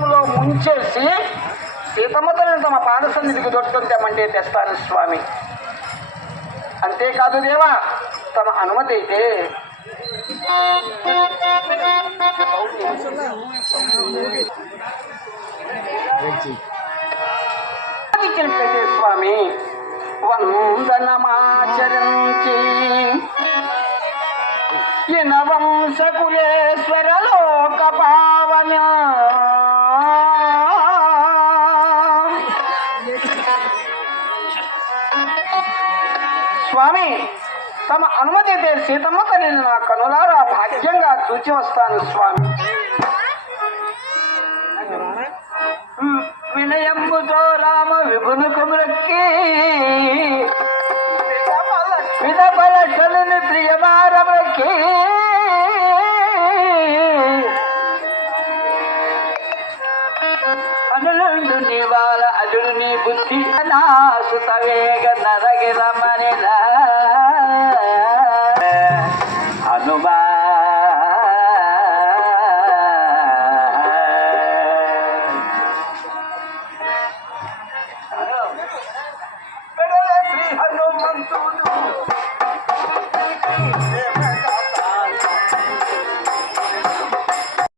లో ముంచేసి సీతమ్మ తల్లిని తమ పాదసన్నిధికి సన్నిధికి తెస్తాను స్వామి. అంతేకాదు దేవా తమ అనుమతి అయితే. ఇచ్చినట్లయితే స్వామి వందనమాచరించి. ఇనవంశకులేశ్వర స్వామి తమ అనుమతి అయితే సీతమ్మ తల్లిని నా కనులారా భాగ్యంగా చూచి వస్తాను స్వామి. వినయంబుతో రామ విభును కుమరక్కి విధబల చలని ప్రియమారమకి అనులుండు నీ వాళ్ళ అదుడు నీ బుద్ధి నాసు తవేగ నరగిరమనిలా హనుమా శ్రీ హనుమంతుడు